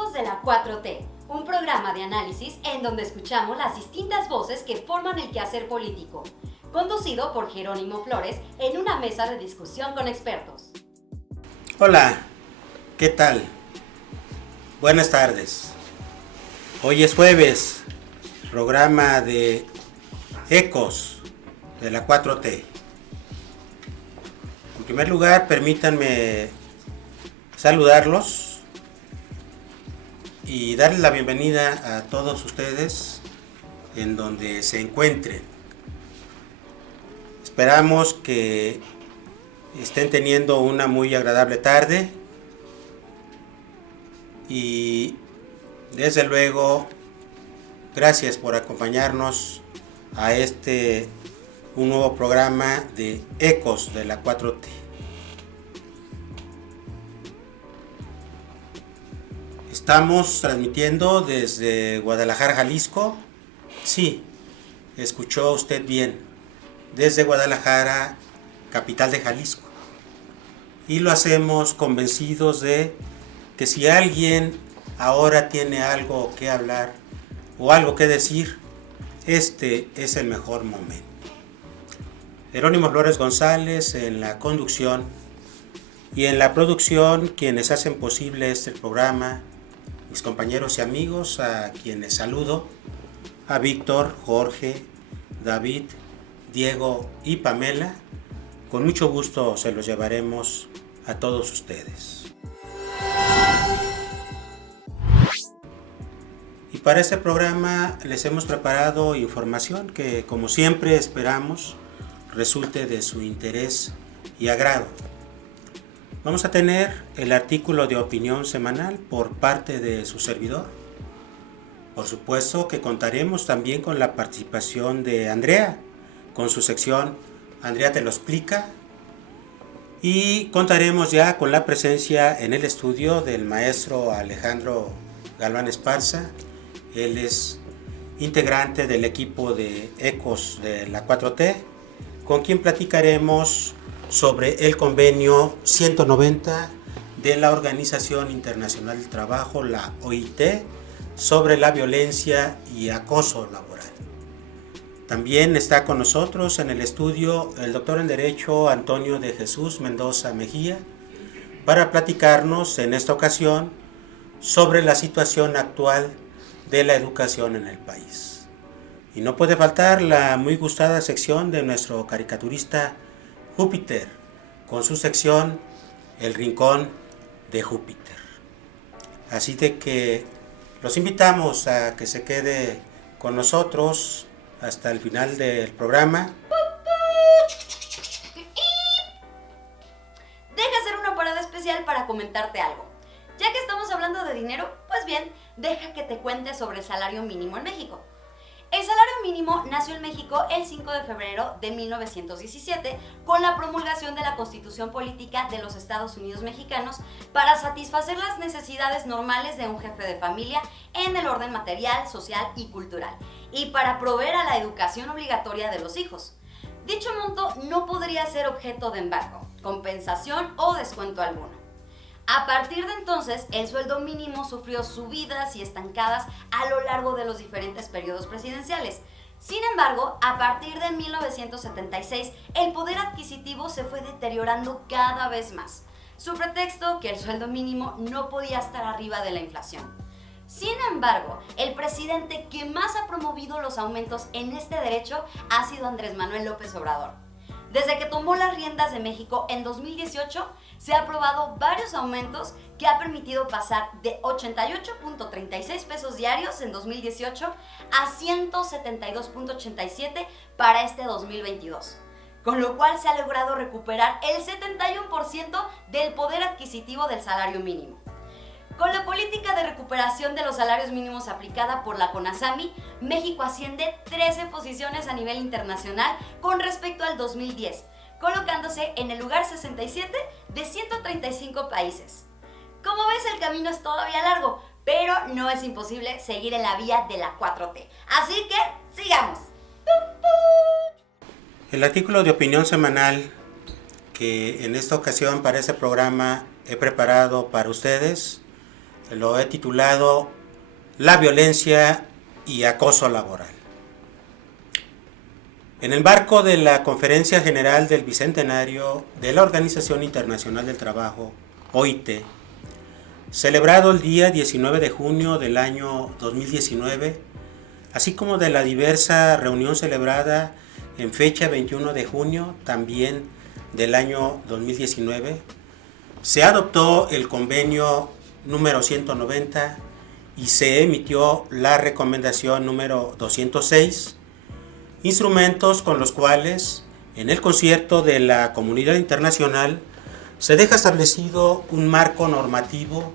Ecos de la 4T, un programa de análisis en donde escuchamos las distintas voces que forman el quehacer político, conducido por Jerónimo Flores en una mesa de discusión con expertos. Hola, ¿qué tal? Buenas tardes. Hoy es jueves, programa de Ecos de la 4T. En primer lugar, permítanme saludarlos y darles la bienvenida a todos ustedes en donde se encuentren. Esperamos que estén teniendo una muy agradable tarde y desde luego gracias por acompañarnos a un nuevo programa de Ecos de la 4T. Estamos transmitiendo desde Guadalajara, Jalisco. Sí, escuchó usted bien, desde Guadalajara, capital de Jalisco. Y lo hacemos convencidos de que si alguien ahora tiene algo que hablar o algo que decir, este es el mejor momento. Jerónimo Flores González en la conducción y en la producción, quienes hacen posible este programa, mis compañeros y amigos, a quienes saludo, a Víctor, Jorge, David, Diego y Pamela. Con mucho gusto se los llevaremos a todos ustedes. Y para este programa les hemos preparado información que, como siempre, esperamos resulte de su interés y agrado. Vamos a tener el artículo de opinión semanal por parte de su servidor. Por supuesto que contaremos también con la participación de Andrea, con su sección Andrea te lo explica. Y contaremos ya con la presencia en el estudio del maestro Alejandro Galván Esparza. Él es integrante del equipo de Ecos de la 4T, con quien platicaremos sobre el convenio 190 de la Organización Internacional del Trabajo, la OIT, sobre la violencia y acoso laboral. También está con nosotros en el estudio el doctor en Derecho Antonio de Jesús Mendoza Mejía para platicarnos en esta ocasión sobre la situación actual de la educación en el país. Y no puede faltar la muy gustada sección de nuestro caricaturista Júpiter, con su sección El Rincón de Júpiter. Así de que los invitamos a que se quede con nosotros hasta el final del programa. Deja hacer una parada especial para comentarte algo. Ya que estamos hablando de dinero, pues bien, deja que te cuente sobre el salario mínimo en México. El salario mínimo nació en México el 5 de febrero de 1917 con la promulgación de la Constitución Política de los Estados Unidos Mexicanos para satisfacer las necesidades normales de un jefe de familia en el orden material, social y cultural y para proveer a la educación obligatoria de los hijos. Dicho monto no podría ser objeto de embargo, compensación o descuento alguno. A partir de entonces, el sueldo mínimo sufrió subidas y estancadas a lo largo de los diferentes periodos presidenciales. Sin embargo, a partir de 1976, el poder adquisitivo se fue deteriorando cada vez más. Su pretexto que el sueldo mínimo no podía estar arriba de la inflación. Sin embargo, el presidente que más ha promovido los aumentos en este derecho ha sido Andrés Manuel López Obrador. Desde que tomó las riendas de México en 2018, se han aprobado varios aumentos que ha permitido pasar de 88.36 pesos diarios en 2018 a 172.87 para este 2022, con lo cual se ha logrado recuperar el 71% del poder adquisitivo del salario mínimo. Con la política de recuperación de los salarios mínimos aplicada por la CONASAMI, México asciende 13 posiciones a nivel internacional con respecto al 2010, colocándose en el lugar 67 de 135 países. Como ves, el camino es todavía largo, pero no es imposible seguir en la vía de la 4T. Así que, sigamos. El artículo de opinión semanal que en esta ocasión para este programa he preparado para ustedes Lo he titulado La violencia y acoso laboral. En el marco de la Conferencia General del Bicentenario de la Organización Internacional del Trabajo, OIT, celebrado el día 19 de junio del año 2019, así como de la diversa reunión celebrada en fecha 21 de junio también del año 2019, se adoptó el convenio número 190 y se emitió la recomendación número 206, instrumentos con los cuales, en el concierto de la comunidad internacional, se deja establecido un marco normativo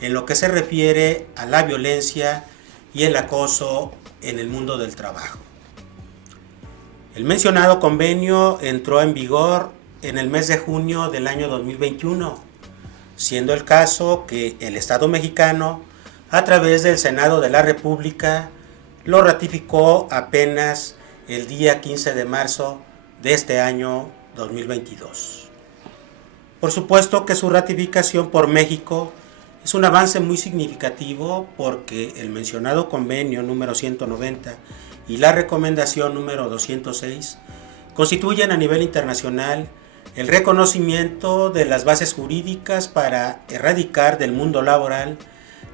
en lo que se refiere a la violencia y el acoso en el mundo del trabajo. El mencionado convenio entró en vigor en el mes de junio del año 2021, siendo el caso que el Estado mexicano, a través del Senado de la República, lo ratificó apenas el día 15 de marzo de este año 2022. Por supuesto que su ratificación por México es un avance muy significativo porque el mencionado convenio número 190 y la recomendación número 206 constituyen a nivel internacional el reconocimiento de las bases jurídicas para erradicar del mundo laboral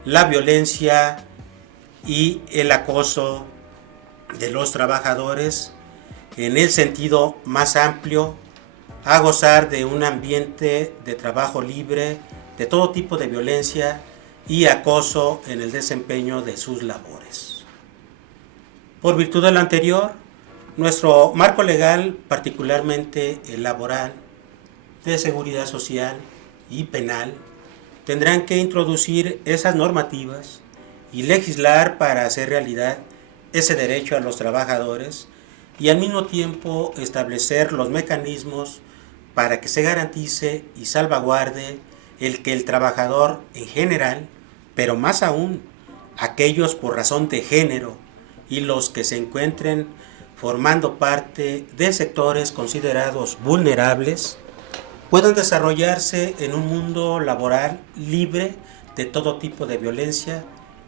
la violencia y el acoso de los trabajadores en el sentido más amplio, a gozar de un ambiente de trabajo libre de todo tipo de violencia y acoso en el desempeño de sus labores. Por virtud de lo anterior, nuestro marco legal, particularmente el laboral, de seguridad social y penal, tendrán que introducir esas normativas y legislar para hacer realidad ese derecho a los trabajadores y al mismo tiempo establecer los mecanismos para que se garantice y salvaguarde el que el trabajador en general, pero más aún aquellos por razón de género y los que se encuentren formando parte de sectores considerados vulnerables, puedan desarrollarse en un mundo laboral libre de todo tipo de violencia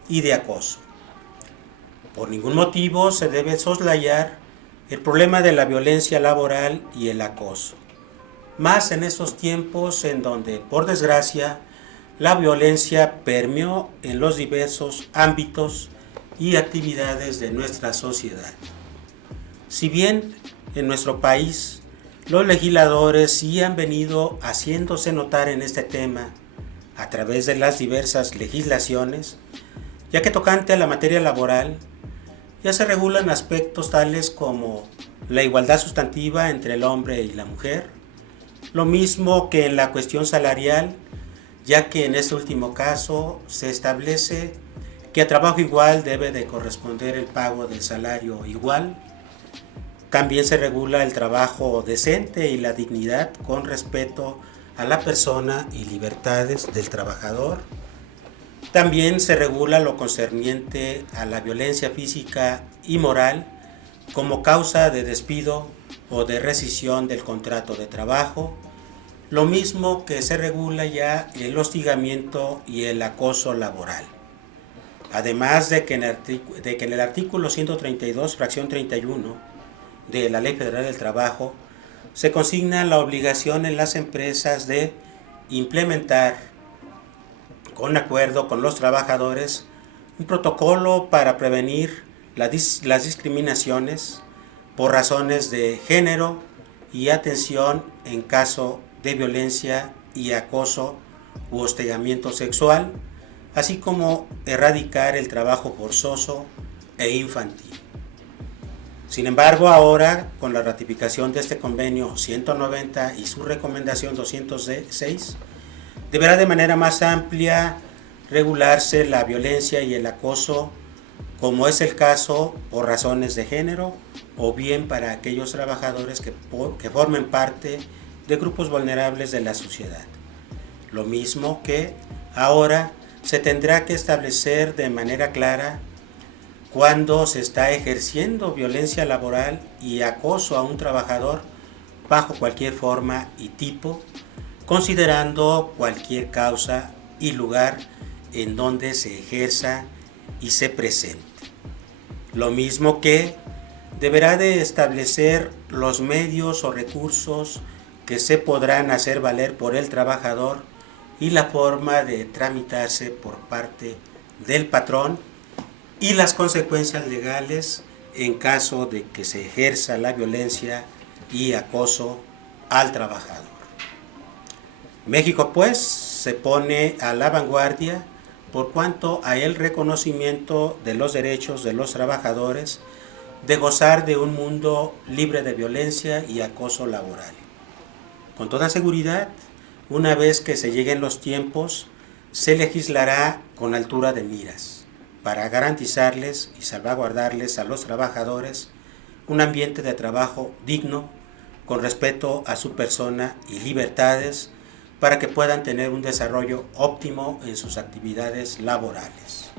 y de acoso. Por ningún motivo se debe soslayar el problema de la violencia laboral y el acoso, más en estos tiempos en donde, por desgracia, la violencia permeó en los diversos ámbitos y actividades de nuestra sociedad. Si bien en nuestro país los legisladores sí han venido haciéndose notar en este tema a través de las diversas legislaciones, ya que tocante a la materia laboral, ya se regulan aspectos tales como la igualdad sustantiva entre el hombre y la mujer, lo mismo que en la cuestión salarial, ya que en este último caso se establece que a trabajo igual debe de corresponder el pago del salario igual. También se regula el trabajo decente y la dignidad con respeto a la persona y libertades del trabajador. También se regula lo concerniente a la violencia física y moral como causa de despido o de rescisión del contrato de trabajo, lo mismo que se regula ya el hostigamiento y el acoso laboral. Además de que en el artículo 132, fracción 31 de la Ley Federal del Trabajo, se consigna la obligación en las empresas de implementar, con acuerdo con los trabajadores, un protocolo para prevenir las discriminaciones por razones de género y atención en caso de violencia y acoso u hostigamiento sexual, así como erradicar el trabajo forzoso e infantil. Sin embargo, ahora, con la ratificación de este convenio 190 y su recomendación 206, deberá de manera más amplia regularse la violencia y el acoso, como es el caso por razones de género o bien para aquellos trabajadores que formen parte de grupos vulnerables de la sociedad. Lo mismo que ahora se tendrá que establecer de manera clara cuando se está ejerciendo violencia laboral y acoso a un trabajador bajo cualquier forma y tipo, considerando cualquier causa y lugar en donde se ejerza y se presente. Lo mismo que deberá de establecer los medios o recursos que se podrán hacer valer por el trabajador y la forma de tramitarse por parte del patrón y las consecuencias legales en caso de que se ejerza la violencia y acoso al trabajador. México, pues, se pone a la vanguardia por cuanto a el reconocimiento de los derechos de los trabajadores de gozar de un mundo libre de violencia y acoso laboral. Con toda seguridad, una vez que se lleguen los tiempos, se legislará con altura de miras para garantizarles y salvaguardarles a los trabajadores un ambiente de trabajo digno, con respeto a su persona y libertades, para que puedan tener un desarrollo óptimo en sus actividades laborales.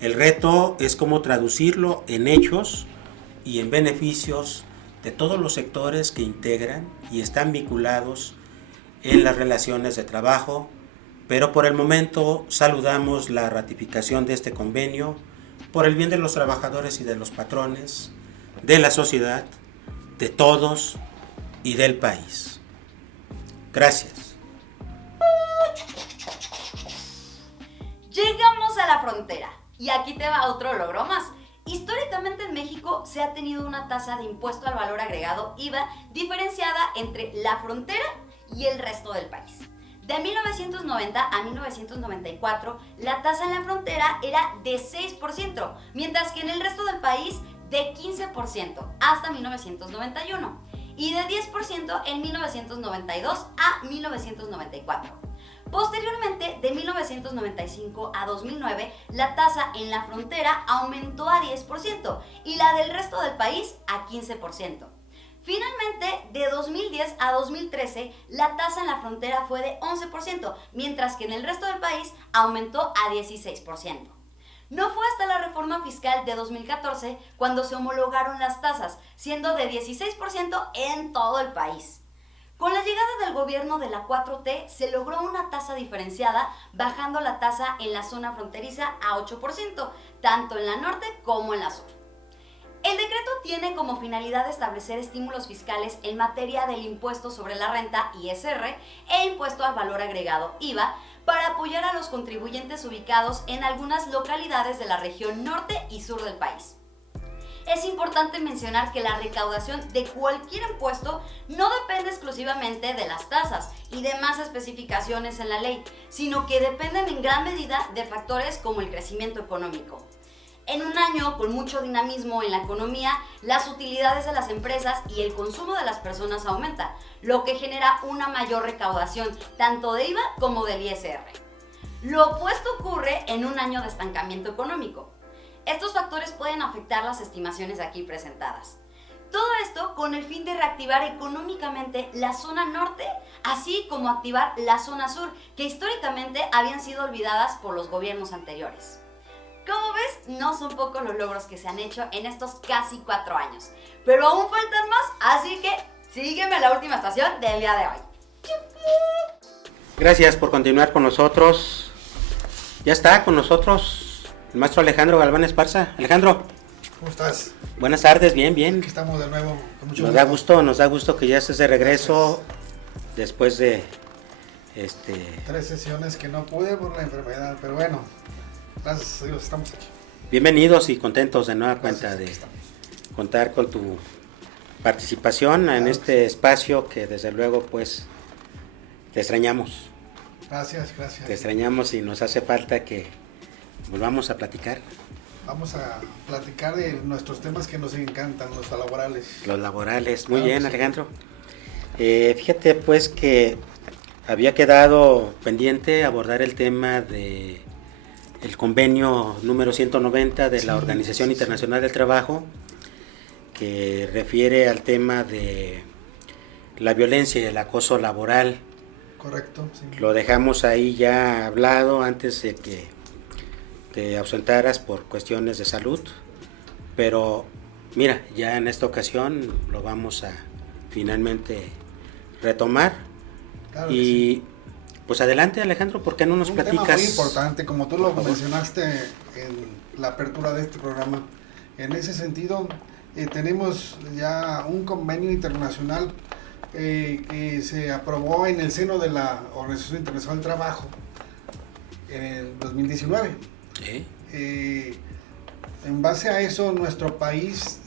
El reto es cómo traducirlo en hechos y en beneficios de todos los sectores que integran y están vinculados en las relaciones de trabajo, pero por el momento saludamos la ratificación de este convenio por el bien de los trabajadores y de los patrones, de la sociedad, de todos y del país. Gracias. Llegamos a la frontera y aquí te va otro logro más. Históricamente en México se ha tenido una tasa de impuesto al valor agregado IVA diferenciada entre la frontera y el resto del país. De 1990 a 1994, la tasa en la frontera era de 6%, mientras que en el resto del país de 15% hasta 1991 y de 10% en 1992 a 1994. Posteriormente, de 1995 a 2009, la tasa en la frontera aumentó a 10% y la del resto del país a 15%. Finalmente, de 2010 a 2013, la tasa en la frontera fue de 11%, mientras que en el resto del país aumentó a 16%. No fue hasta la reforma fiscal de 2014 cuando se homologaron las tasas, siendo de 16% en todo el país. Con la llegada del gobierno de la 4T se logró una tasa diferenciada, bajando la tasa en la zona fronteriza a 8%, tanto en la norte como en la sur. El decreto tiene como finalidad establecer estímulos fiscales en materia del impuesto sobre la renta, ISR, e impuesto al valor agregado, IVA, para apoyar a los contribuyentes ubicados en algunas localidades de la región norte y sur del país. Es importante mencionar que la recaudación de cualquier impuesto no depende exclusivamente de las tasas y demás especificaciones en la ley, sino que dependen en gran medida de factores como el crecimiento económico. En un año con mucho dinamismo en la economía, las utilidades de las empresas y el consumo de las personas aumenta, lo que genera una mayor recaudación tanto de IVA como del ISR. Lo opuesto ocurre en un año de estancamiento económico. Estos factores pueden afectar las estimaciones aquí presentadas. Todo esto con el fin de reactivar económicamente la zona norte, así como activar la zona sur, que históricamente habían sido olvidadas por los gobiernos anteriores. Como ves, no son pocos los logros que se han hecho en estos casi 4 años, pero aún faltan más, así que sígueme a la última estación del día de hoy. Gracias por continuar con nosotros. Ya está con nosotros el maestro Alejandro Galván Esparza. Alejandro, ¿cómo estás? Buenas tardes, bien, bien. Aquí estamos de nuevo, con mucho gusto. Nos da gusto que ya estés de regreso. Gracias. Después de 3 sesiones que no pude por la enfermedad, pero bueno, gracias a Dios estamos aquí. Bienvenidos y contentos de nueva cuenta de contar con tu participación en este espacio que desde luego pues te extrañamos. Gracias. Te extrañamos y nos hace falta que volvamos a platicar. Vamos a platicar de nuestros temas que nos encantan, los laborales. Los laborales, muy bien, Alejandro. Fíjate pues que había quedado pendiente abordar el tema de el convenio número 190 de la Organización Internacional del Trabajo, que refiere al tema de la violencia y el acoso laboral. Correcto, sí. Lo dejamos ahí ya hablado antes de que te ausentaras por cuestiones de salud, pero mira, ya en esta ocasión lo vamos a finalmente retomar. Claro y Pues adelante, Alejandro, ¿por qué no nos platicas? Un tema muy importante, como tú lo mencionaste en la apertura de este programa. En ese sentido, tenemos ya un convenio internacional que se aprobó en el seno de la Organización Internacional del Trabajo en el 2019. En base a eso, nuestro país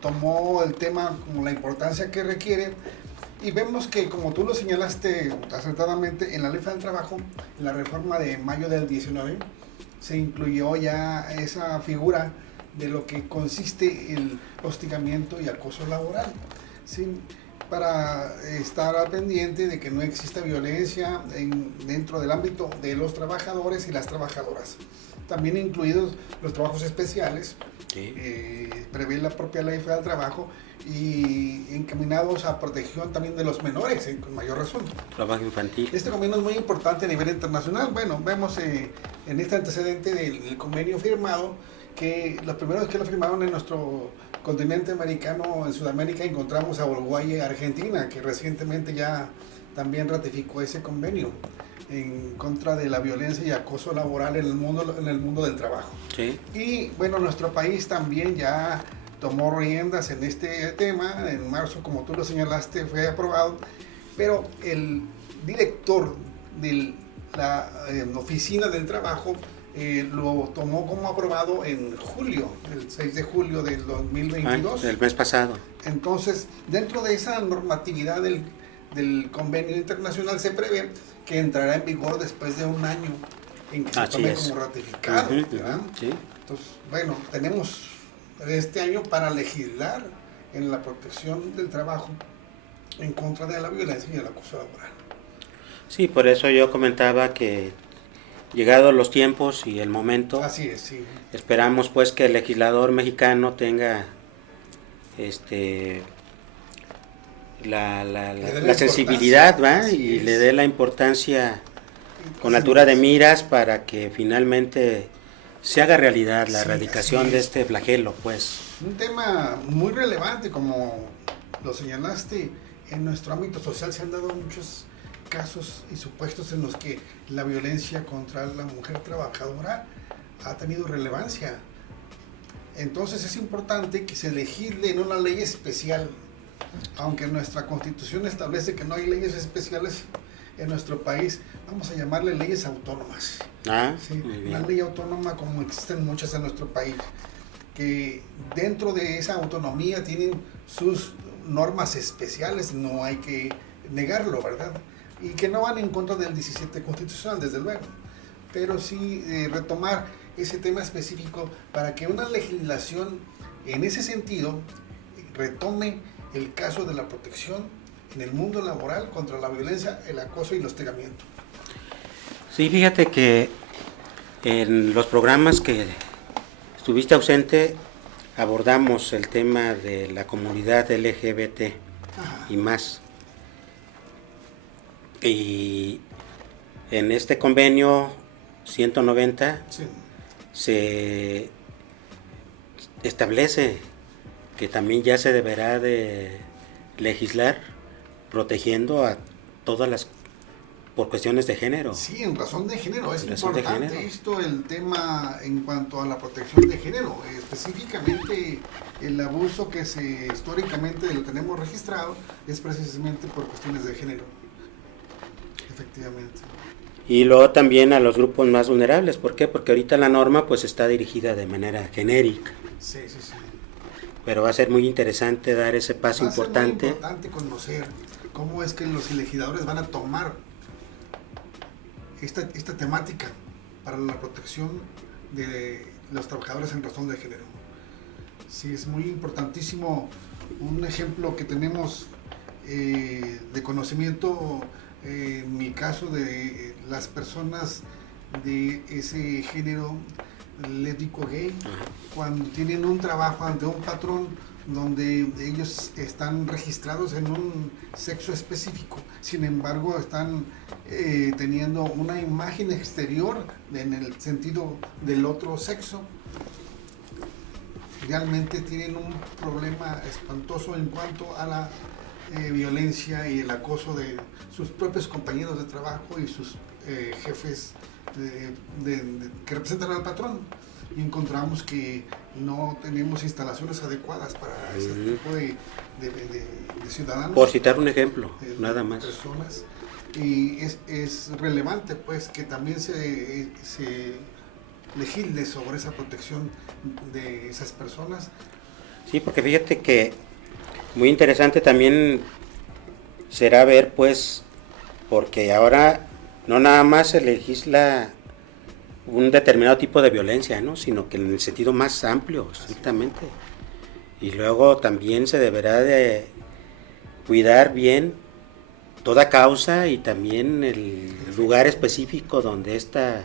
tomó el tema como la importancia que requiere, y vemos que, como tú lo señalaste acertadamente, en la Ley Federal del Trabajo, en la reforma de mayo del 19, se incluyó ya esa figura de lo que consiste el hostigamiento y acoso laboral, ¿sí? Para estar al pendiente de que no exista violencia dentro del ámbito de los trabajadores y las trabajadoras. También incluidos los trabajos especiales, sí. Prevé la propia Ley Federal del Trabajo, y encaminados a protección también de los menores, con mayor razón. Trabajo infantil. Este convenio es muy importante a nivel internacional. Bueno, vemos en este antecedente del convenio firmado que los primeros que lo firmaron en nuestro continente americano, en Sudamérica, encontramos a Uruguay y Argentina, que recientemente ya también ratificó ese convenio en contra de la violencia y acoso laboral en el mundo del trabajo. Sí. Y bueno, nuestro país también ya tomó riendas en este tema. En marzo, como tú lo señalaste, fue aprobado, pero el director de la oficina del trabajo lo tomó como aprobado en julio, el 6 de julio del 2022. El mes pasado. Entonces, dentro de esa normatividad del convenio internacional se prevé que entrará en vigor después de un año en que se tome como ratificado. Sí. Entonces, bueno, tenemos este año para legislar en la protección del trabajo en contra de la violencia y el acoso laboral. Sí, por eso yo comentaba que llegados los tiempos y el momento, así es, sí. Esperamos pues que el legislador mexicano tenga la sensibilidad, ¿va? Y le dé la importancia con altura de miras para que finalmente se haga realidad la erradicación de este flagelo, pues. Un tema muy relevante, como lo señalaste, en nuestro ámbito social se han dado muchos casos y supuestos en los que la violencia contra la mujer trabajadora ha tenido relevancia. Entonces es importante que se legisle en una ley especial, aunque nuestra Constitución establece que no hay leyes especiales en nuestro país, vamos a llamarle leyes autónomas. Sí, una ley autónoma como existen muchas en nuestro país, que dentro de esa autonomía tienen sus normas especiales, no hay que negarlo, ¿verdad? Y que no van en contra del 17 constitucional, desde luego, pero sí retomar ese tema específico para que una legislación en ese sentido retome el caso de la protección en el mundo laboral contra la violencia, el acoso y el hostigamiento. Sí, fíjate que en los programas que estuviste ausente abordamos el tema de la comunidad LGBT y más. Y en este convenio 190 sí. Se establece que también ya se deberá de legislar protegiendo a todas las por cuestiones de género. Sí, en razón de género, es importante esto, el tema en cuanto a la protección de género, específicamente el abuso que históricamente lo tenemos registrado es precisamente por cuestiones de género, efectivamente. Y luego también a los grupos más vulnerables, ¿por qué? Porque ahorita la norma pues está dirigida de manera genérica. Sí. Pero va a ser muy interesante dar ese paso importante. Va a ser muy importante conocer cómo es que los legisladores van a tomar esta temática para la protección de los trabajadores en razón de género. Sí, es muy importantísimo. Un ejemplo que tenemos de conocimiento, en mi caso, de las personas de ese género lésbico gay, cuando tienen un trabajo ante un patrón donde ellos están registrados en un sexo específico, sin embargo están teniendo una imagen exterior en el sentido del otro sexo, realmente tienen un problema espantoso en cuanto a la violencia y el acoso de sus propios compañeros de trabajo y sus jefes que representan al patrón. Y encontramos que no tenemos instalaciones adecuadas para ese tipo de ciudadanos. Por citar un ejemplo, nada más. Personas. Y es relevante pues que también se legisle sobre esa protección de esas personas. Sí, porque fíjate que muy interesante también será ver pues, porque ahora no nada más se legisla un determinado tipo de violencia, ¿no? Sino que en el sentido más amplio, estrictamente. Y luego también se deberá de cuidar bien toda causa y también el lugar específico donde esta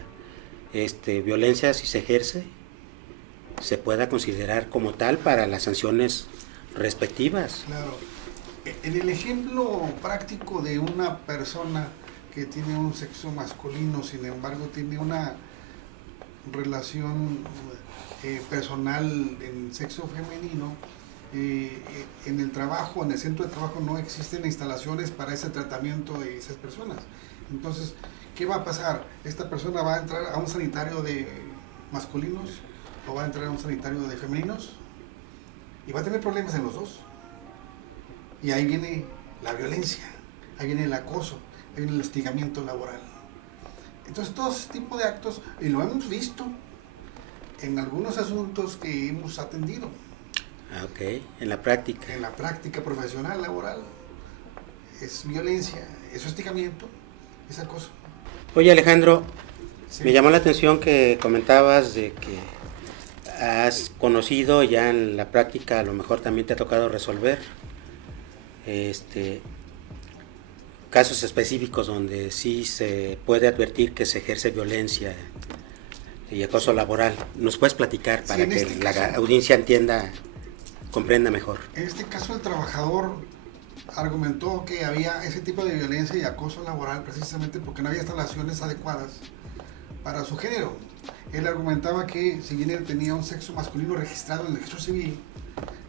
violencia, si se ejerce, se pueda considerar como tal para las sanciones respectivas. Claro. En el ejemplo práctico de una persona que tiene un sexo masculino, sin embargo tiene una relación personal en sexo femenino, en el trabajo, en el centro de trabajo no existen instalaciones para ese tratamiento de esas personas. Entonces, ¿qué va a pasar? ¿Esta persona va a entrar a un sanitario de masculinos o va a entrar a un sanitario de femeninos? Y va a tener problemas en los dos. Y ahí viene la violencia, ahí viene el acoso, ahí viene el hostigamiento laboral. Entonces, todo ese tipo de actos, y lo hemos visto en algunos asuntos que hemos atendido. Ok, en la práctica. En la práctica profesional, laboral, es violencia, es hostigamiento, es acoso. Oye, Alejandro, Sí. me llamó la atención que comentabas de que has conocido ya en la práctica, a lo mejor también te ha tocado resolver casos específicos donde sí se puede advertir que se ejerce violencia y acoso laboral. ¿Nos puedes platicar para que la audiencia entienda, comprenda mejor? En este caso, el trabajador argumentó que había ese tipo de violencia y acoso laboral precisamente porque no había instalaciones adecuadas para su género. Él argumentaba que si bien él tenía un sexo masculino registrado en el registro civil,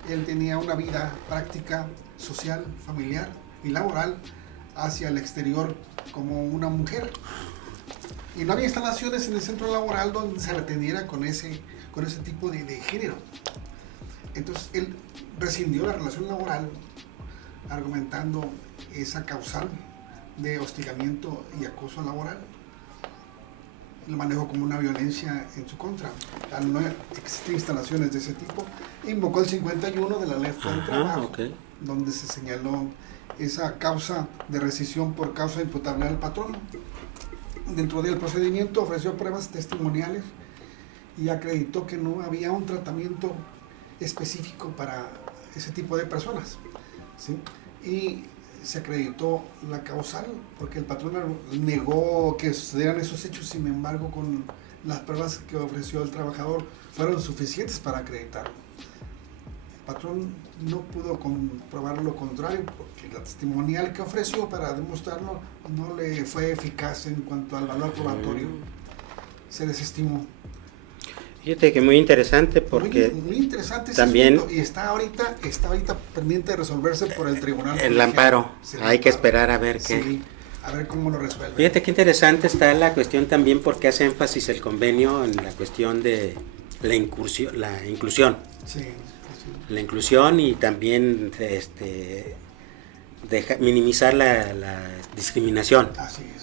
él tenía una vida práctica, social, familiar y laboral hacia el exterior como una mujer. Y no había instalaciones en el centro laboral donde se le atendiera con ese tipo de género. Entonces él rescindió la relación laboral argumentando esa causal de hostigamiento y acoso laboral. Lo manejó como una violencia en su contra. Al no existir instalaciones de ese tipo, invocó el 51 de la Ley del Trabajo, okay, donde se señaló esa causa de rescisión por causa imputable al patrón. Dentro del procedimiento ofreció pruebas testimoniales y acreditó que no había un tratamiento específico para ese tipo de personas, ¿sí? Y se acreditó la causal porque el patrón negó que sucedieran esos hechos, sin embargo con las pruebas que ofreció el trabajador fueron suficientes para acreditarlo. El patrón no pudo comprobar lo contrario porque la testimonial que ofreció para demostrarlo no le fue eficaz en cuanto al valor probatorio. Se desestimó. Fíjate que muy interesante porque muy interesante ese también asunto, y está ahorita pendiente de resolverse por el tribunal. el amparo, hay que esperar a ver qué. Sí, a ver cómo lo resuelve. Fíjate qué interesante está la cuestión también porque hace énfasis el convenio en la cuestión de la inclusión. Sí, sí. La inclusión y también minimizar la discriminación. Así es.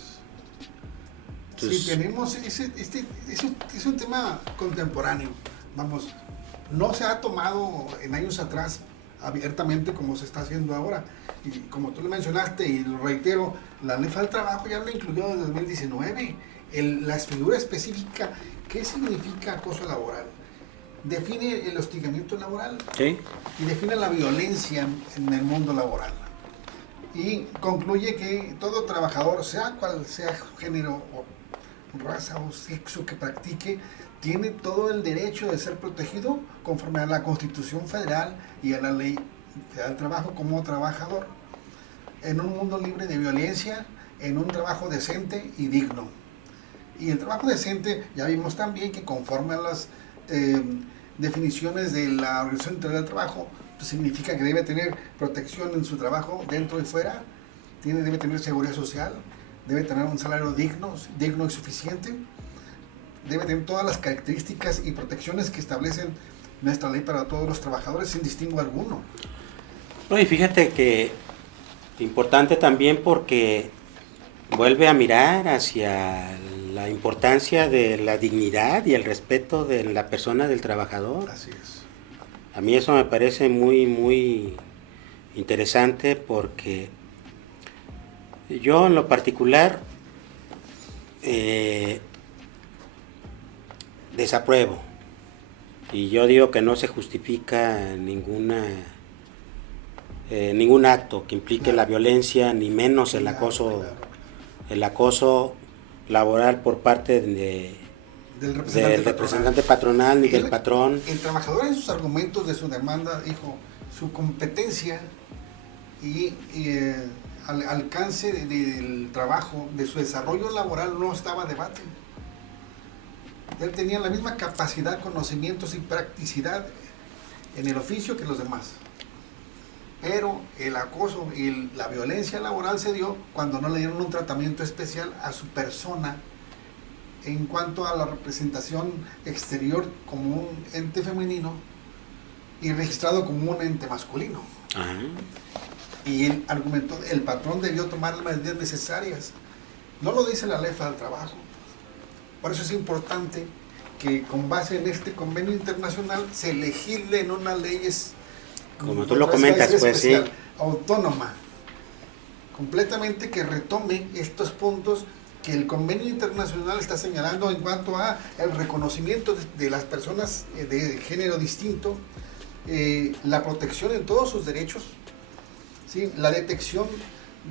Entonces, Sí, tenemos es un tema contemporáneo. Vamos, no se ha tomado en años atrás abiertamente como se está haciendo ahora. Y como tú lo mencionaste y lo reitero, la Ley del Trabajo ya lo incluyó en 2019. La figura específica, ¿qué significa acoso laboral? Define el hostigamiento laboral, ¿sí? Y define la violencia en el mundo laboral. Y concluye que todo trabajador, sea cual sea su género o raza o sexo que practique, tiene todo el derecho de ser protegido conforme a la Constitución Federal y a la Ley Federal del Trabajo como trabajador, en un mundo libre de violencia, en un trabajo decente y digno. Y el trabajo decente, ya vimos también que conforme a las definiciones de la Organización Internacional del Trabajo, significa que debe tener protección en su trabajo, dentro y fuera, debe tener seguridad social, debe tener un salario digno y suficiente, debe tener todas las características y protecciones que establecen nuestra ley para todos los trabajadores sin distingo alguno. No, y fíjate que importante también porque vuelve a mirar hacia la importancia de la dignidad y el respeto de la persona del trabajador. Así es. A mí eso me parece muy, muy interesante porque yo en lo particular desapruebo y yo digo que no se justifica ningún acto que implique la violencia, ni menos el acoso laboral por parte del representante patronal ni del patrón. El trabajador en sus argumentos de su demanda dijo su competencia y al alcance del trabajo, de su desarrollo laboral no estaba a debate. Él tenía la misma capacidad, conocimientos y practicidad en el oficio que los demás. Pero el acoso y la violencia laboral se dio cuando no le dieron un tratamiento especial a su persona en cuanto a la representación exterior como un ente femenino y registrado como un ente masculino. Ajá. Y él argumentó, el patrón debió tomar las medidas necesarias. No lo dice la ley del trabajo. Por eso es importante que con base en este convenio internacional se legisle en unas leyes, como tú lo comentas, pues sí, autónoma, completamente, que retome estos puntos que el convenio internacional está señalando en cuanto a el reconocimiento de las personas de género distinto, la protección en todos sus derechos, ¿sí? La detección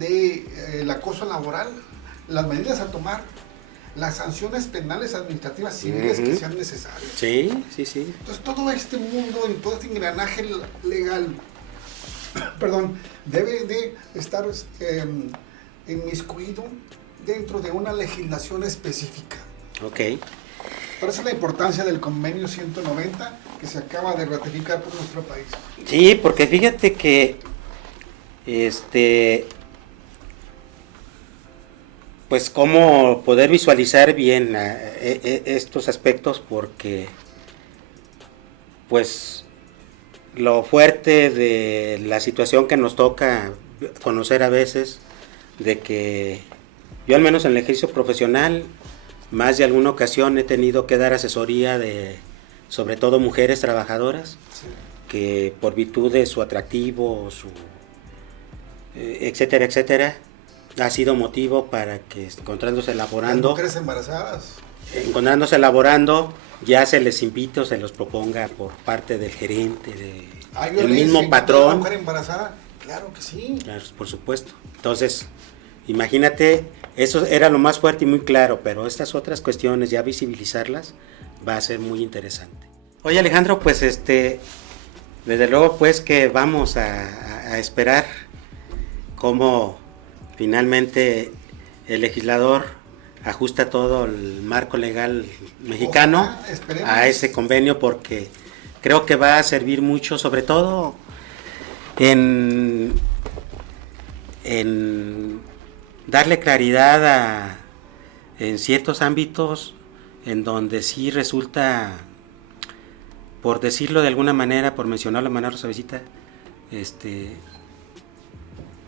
del acoso laboral, las medidas a tomar, las sanciones penales, administrativas, civiles que sean necesarias. Sí, sí, sí. Entonces todo este mundo, en todo este engranaje legal, debe de estar inmiscuido dentro de una legislación específica. Ok. Por eso la importancia del convenio 190 que se acaba de ratificar por nuestro país. Sí, porque fíjate que pues cómo poder visualizar bien estos aspectos, porque pues lo fuerte de la situación que nos toca conocer a veces, de que yo al menos en el ejercicio profesional más de alguna ocasión he tenido que dar asesoría de sobre todo mujeres trabajadoras, sí, que por virtud de su atractivo, su etcétera, etcétera, ha sido motivo para que encontrándose laborando, mujeres embarazadas, ya se les invita o se los proponga por parte del gerente, del el mismo patrón. ¿Mujer embarazada? Claro que sí. Claro, por supuesto. Entonces, imagínate, eso era lo más fuerte y muy claro, pero estas otras cuestiones, ya visibilizarlas, va a ser muy interesante. Oye, Alejandro, pues desde luego pues que vamos a esperar cómo finalmente el legislador ajusta todo el marco legal mexicano a ese convenio, porque creo que va a servir mucho, sobre todo en darle claridad en ciertos ámbitos en donde sí resulta, por decirlo de alguna manera, por mencionarlo de manera suavecita,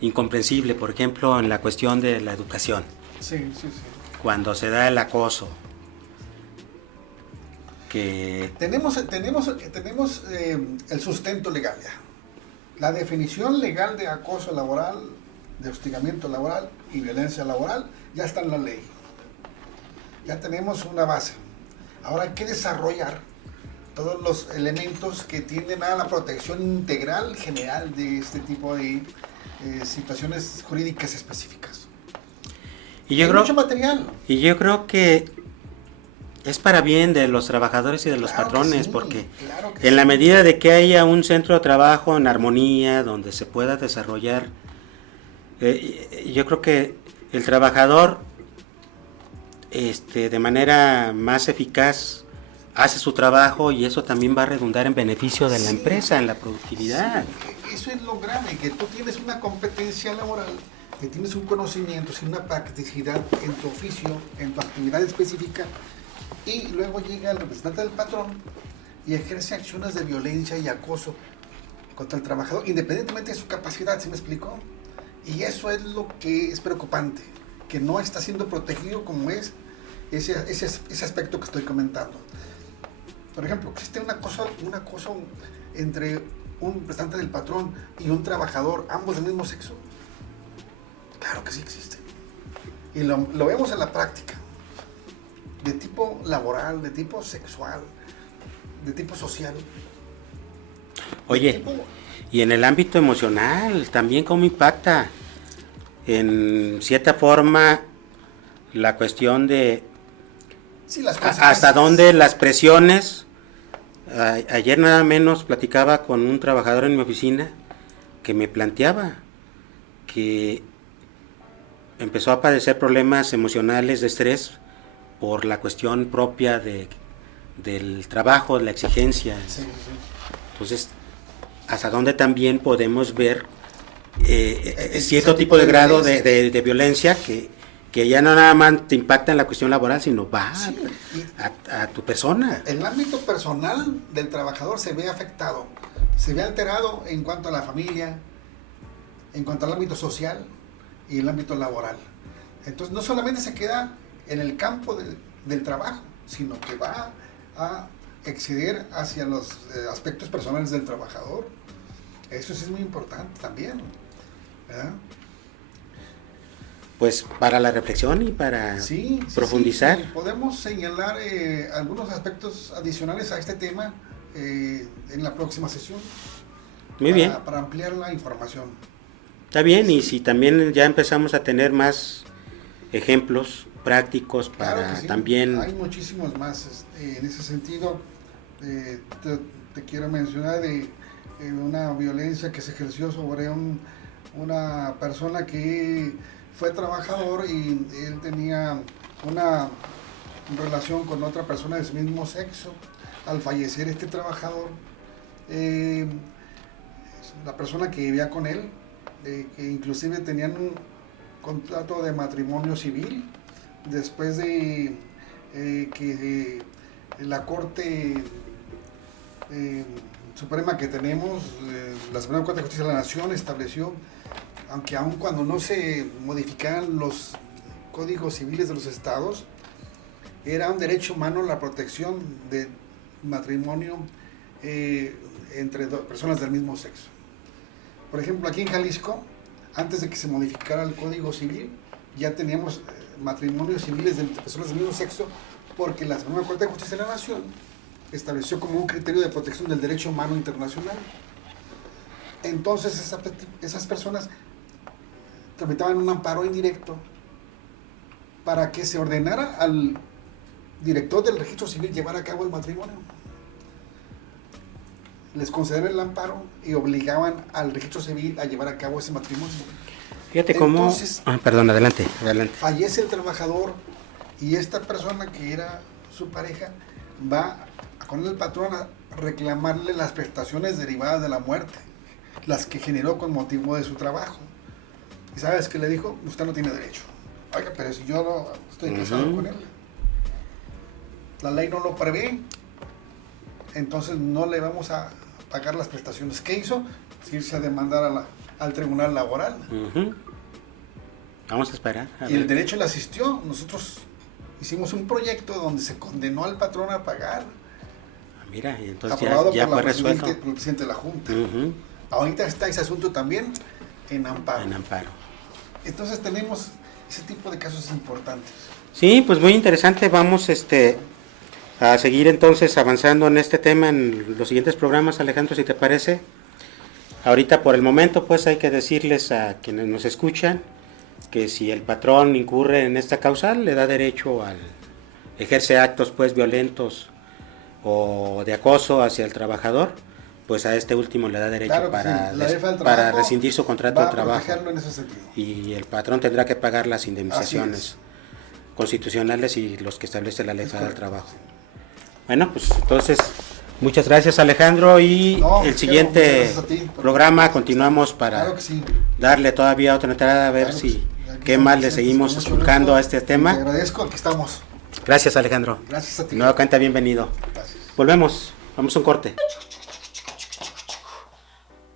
incomprensible, por ejemplo, en la cuestión de la educación. Sí. Cuando se da el acoso. Que tenemos el sustento legal ya. La definición legal de acoso laboral, de hostigamiento laboral y violencia laboral ya está en la ley. Ya tenemos una base. Ahora hay que desarrollar todos los elementos que tienden a la protección integral general de este tipo de situaciones jurídicas específicas. Y yo creo que es para bien de los trabajadores y de los patrones, porque en la medida de que haya un centro de trabajo en armonía, donde se pueda desarrollar, yo creo que el trabajador de manera más eficaz hace su trabajo y eso también va a redundar en beneficio de la empresa, en la productividad. Sí, eso es lo grave, que tú tienes una competencia laboral, que tienes un conocimiento, una practicidad en tu oficio, en tu actividad específica, y luego llega el representante del patrón y ejerce acciones de violencia y acoso contra el trabajador, independientemente de su capacidad, ¿sí me explico? Y eso es lo que es preocupante, que no está siendo protegido como es ese aspecto que estoy comentando. Por ejemplo, existe un acoso entre un representante del patrón y un trabajador, ambos del mismo sexo. Claro que sí existe. Y lo vemos en la práctica, de tipo laboral, de tipo sexual, de tipo social. Oye, y en el ámbito emocional, también cómo impacta en cierta forma la cuestión de Sí, las hasta dónde las presiones. Ayer nada menos platicaba con un trabajador en mi oficina que me planteaba que empezó a padecer problemas emocionales de estrés por la cuestión propia del trabajo, de la exigencia. Sí. Entonces, hasta dónde también podemos ver cierto tipo de grado de violencia que ya no nada más te impacta en la cuestión laboral, sino va a tu persona. El ámbito personal del trabajador se ve afectado, se ve alterado en cuanto a la familia, en cuanto al ámbito social y el ámbito laboral. Entonces no solamente se queda en el campo del trabajo, sino que va a exceder hacia los aspectos personales del trabajador. Eso sí es muy importante también, ¿verdad? Pues para la reflexión y para profundizar. Sí. Podemos señalar algunos aspectos adicionales a este tema en la próxima sesión. Muy bien. Para ampliar la información. Está bien, y si también ya empezamos a tener más ejemplos prácticos para Claro que sí. también... Hay muchísimos más en ese sentido. Te quiero mencionar de una violencia que se ejerció sobre una persona que fue trabajador y él tenía una relación con otra persona de su mismo sexo. Al fallecer este trabajador, la persona que vivía con él, que inclusive tenían un contrato de matrimonio civil, después de que la Corte Suprema que tenemos, la Suprema Corte de Justicia de la Nación estableció, aunque aun cuando no se modificaran los códigos civiles de los estados, era un derecho humano la protección de matrimonio entre personas del mismo sexo. Por ejemplo, aquí en Jalisco, antes de que se modificara el Código Civil, ya teníamos matrimonios civiles de personas del mismo sexo, porque la Suprema Corte de Justicia de la Nación estableció como un criterio de protección del derecho humano internacional. Entonces esas personas tramitaban un amparo indirecto para que se ordenara al director del registro civil llevar a cabo el matrimonio. Les concedían el amparo y obligaban al registro civil a llevar a cabo ese matrimonio. Fíjate cómo... Entonces, perdón, adelante. Fallece el trabajador y esta persona que era su pareja va con el patrón a reclamarle las prestaciones derivadas de la muerte, las que generó con motivo de su trabajo. ¿Y sabes qué le dijo? Usted no tiene derecho. Oiga, pero si yo no estoy casado con él, la ley no lo prevé, entonces no le vamos a pagar las prestaciones. ¿Qué hizo? Irse a demandar al tribunal laboral. Vamos a esperar. Y el derecho le asistió. Nosotros hicimos un proyecto donde se condenó al patrón a pagar. Mira, y entonces ya fue resuelto. Por el presidente de la Junta. Ahorita está ese asunto también en amparo. Entonces tenemos ese tipo de casos importantes. Sí, pues muy interesante. Vamos a seguir entonces avanzando en este tema en los siguientes programas, Alejandro, si te parece. Ahorita por el momento pues hay que decirles a quienes nos escuchan que si el patrón incurre en esta causal le da derecho al ejerce actos pues violentos o de acoso hacia el trabajador, pues a este último le da derecho para rescindir su contrato de trabajo en ese sentido. Y el patrón tendrá que pagar las indemnizaciones constitucionales y los que establece la ley federal del trabajo. Bueno, pues entonces, muchas gracias Alejandro y No, el siguiente muchas gracias a ti. programa continuamos para Claro que sí. darle todavía otra entrada a ver Claro que si sí. Aquí qué estamos más le presentes seguimos con mucho buscando gusto. a este Te tema. agradezco, aquí estamos. Gracias Alejandro. Gracias a ti. Nuevamente bienvenido. Gracias. Volvemos, vamos a un corte.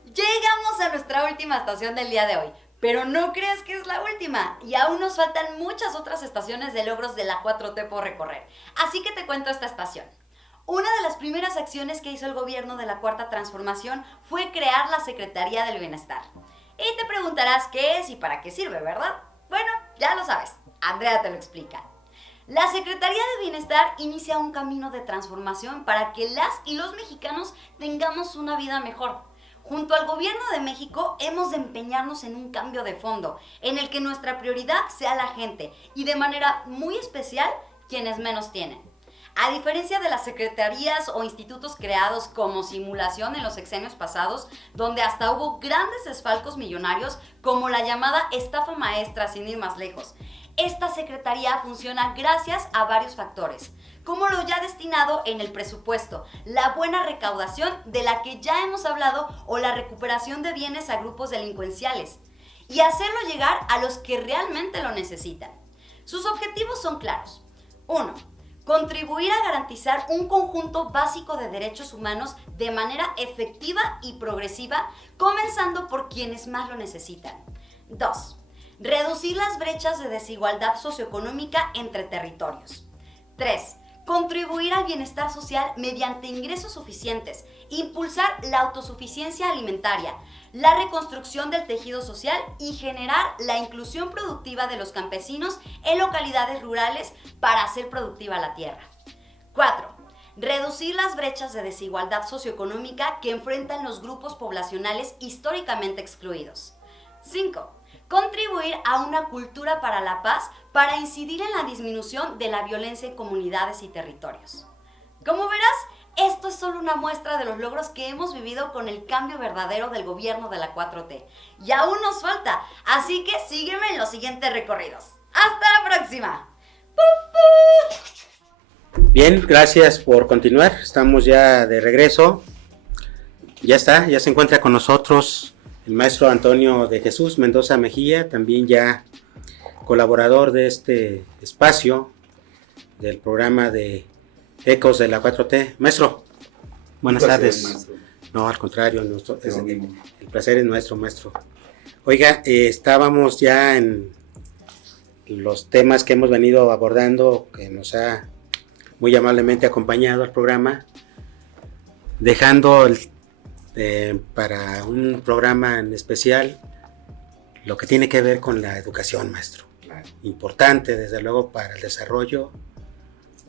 Llegamos a nuestra última estación del día de hoy, pero no creas que es la última, y aún nos faltan muchas otras estaciones de logros de la 4T por recorrer, así que te cuento esta estación. Una de las primeras acciones que hizo el gobierno de la Cuarta Transformación fue crear la Secretaría del Bienestar. Y te preguntarás qué es y para qué sirve, ¿verdad? Bueno, ya lo sabes, Andrea te lo explica. La Secretaría de Bienestar inicia un camino de transformación para que las y los mexicanos tengamos una vida mejor. Junto al Gobierno de México hemos de empeñarnos en un cambio de fondo, en el que nuestra prioridad sea la gente y de manera muy especial quienes menos tienen. A diferencia de las secretarías o institutos creados como simulación en los sexenios pasados, donde hasta hubo grandes desfalcos millonarios como la llamada estafa maestra sin ir más lejos, esta secretaría funciona gracias a varios factores, como lo ya destinado en el presupuesto, la buena recaudación de la que ya hemos hablado o la recuperación de bienes a grupos delincuenciales, y hacerlo llegar a los que realmente lo necesitan. Sus objetivos son claros. 1. Contribuir a garantizar un conjunto básico de derechos humanos de manera efectiva y progresiva, comenzando por quienes más lo necesitan. 2. Reducir las brechas de desigualdad socioeconómica entre territorios. 3. Contribuir al bienestar social mediante ingresos suficientes, impulsar la autosuficiencia alimentaria, la reconstrucción del tejido social y generar la inclusión productiva de los campesinos en localidades rurales para hacer productiva la tierra. 4. Reducir las brechas de desigualdad socioeconómica que enfrentan los grupos poblacionales históricamente excluidos. 5. Contribuir a una cultura para la paz para incidir en la disminución de la violencia en comunidades y territorios. Como verás, esto es solo una muestra de los logros que hemos vivido con el cambio verdadero del gobierno de la 4T. Y aún nos falta, así que sígueme en los siguientes recorridos. ¡Hasta la próxima! Bien, gracias por continuar. Estamos ya de regreso. Ya se encuentra con nosotros el maestro Antonio de Jesús Mendoza Mejía, también ya colaborador de este espacio del programa de Ecos de la 4T. Maestro, buenas tardes. Maestro. No, al contrario, el placer es nuestro, maestro. Oiga, estábamos ya en los temas que hemos venido abordando, que nos ha muy amablemente acompañado al programa, dejando para un programa en especial lo que tiene que ver con la educación, maestro. Claro. Importante, desde luego, para el desarrollo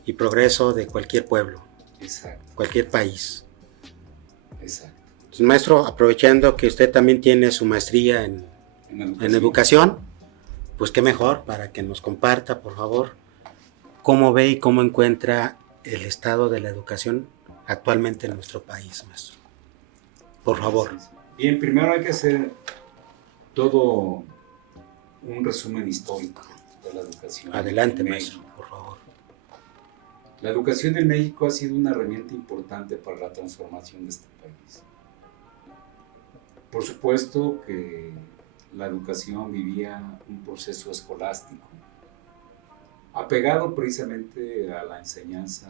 y progreso de cualquier pueblo. Exacto. Cualquier país. Exacto. Entonces, maestro, aprovechando que usted también tiene su maestría en educación, pues qué mejor para que nos comparta, por favor, cómo ve y cómo encuentra el estado de la educación actualmente en nuestro país, maestro. Por favor. Bien, primero hay que hacer todo un resumen histórico de la educación. Adelante, maestro, por favor. La educación en México ha sido una herramienta importante para la transformación de este país. Por supuesto que la educación vivía un proceso escolástico, apegado precisamente a la enseñanza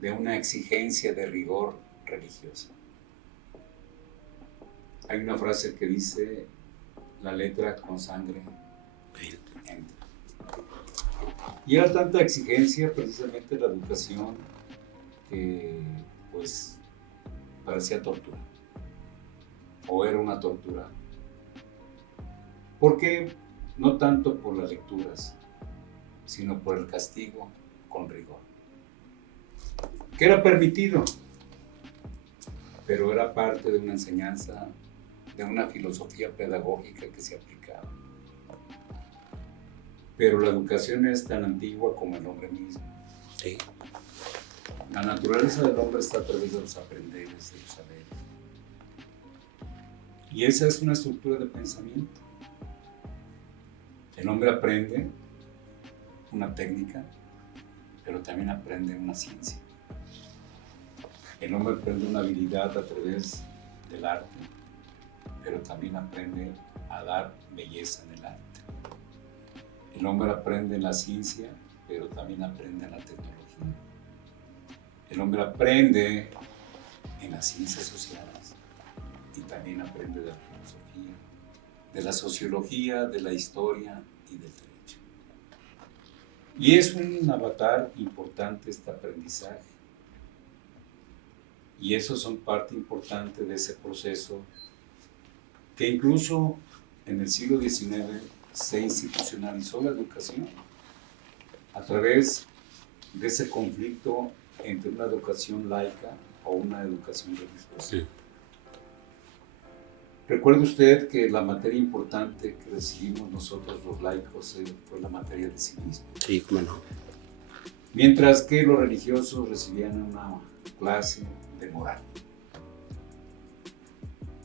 de una exigencia de rigor religiosa. Hay una frase que dice: la letra con sangre entra. Y era tanta exigencia precisamente la educación que pues parecía tortura, o era una tortura. ¿Por qué? No tanto por las lecturas, sino por el castigo con rigor, que era permitido, pero era parte de una enseñanza, de una filosofía pedagógica que se aplicaba. Pero la educación es tan antigua como el hombre mismo. Sí. La naturaleza del hombre está a través de los aprenderes, de los saberes. Y esa es una estructura de pensamiento. El hombre aprende una técnica, pero también aprende una ciencia. El hombre aprende una habilidad a través del arte, pero también aprende a dar belleza en el arte. El hombre aprende en la ciencia, pero también aprende en la tecnología. El hombre aprende en las ciencias sociales y también aprende de la filosofía, de la sociología, de la historia y del derecho. Y es un avatar importante este aprendizaje. Y eso son parte importante de ese proceso que incluso en el siglo XIX se institucionalizó la educación a través de ese conflicto entre una educación laica o una educación religiosa. Sí. Recuerde usted que la materia importante que recibimos nosotros los laicos fue la materia de civismo. Sí, cómo no. Mientras que los religiosos recibían una clase de moral.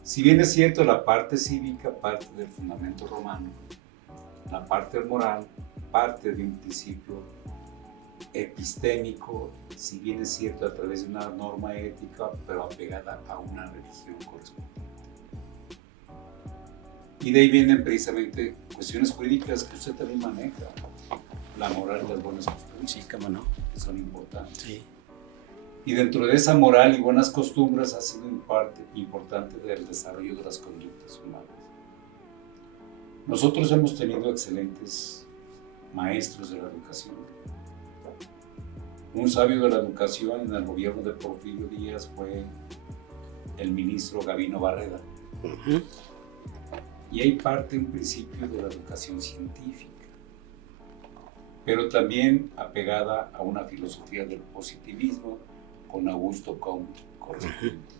Si bien es cierto, la parte cívica parte del fundamento romano, la parte moral parte de un principio epistémico, si bien es cierto a través de una norma ética, pero apegada a una religión correspondiente. Y de ahí vienen precisamente cuestiones jurídicas que usted también maneja, la moral y las buenas costumbres. Sí, cómo no. Que son importantes. Sí. Y dentro de esa moral y buenas costumbres ha sido una parte importante del desarrollo de las conductas humanas. Nosotros hemos tenido excelentes maestros de la educación. Un sabio de la educación en el gobierno de Porfirio Díaz fue el ministro Gabino Barreda. Uh-huh. Y ahí parte un principio de la educación científica, pero también apegada a una filosofía del positivismo con Augusto Comte correspondiente.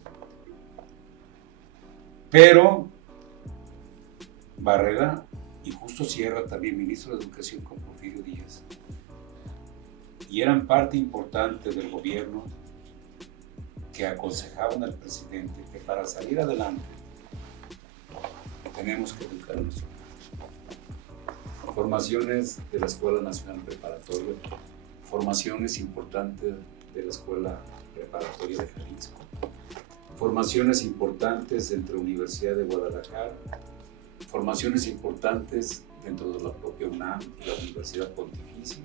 Pero Barreda y Justo Sierra, también ministro de Educación con Porfirio Díaz, y eran parte importante del gobierno que aconsejaban al presidente que para salir adelante tenemos que educar a nosotros. Formaciones de la Escuela Nacional Preparatoria, formaciones importantes de la Escuela Preparatoria de Jalisco, formaciones importantes entre la Universidad de Guadalajara, formaciones importantes dentro de la propia UNAM y la Universidad Pontificia.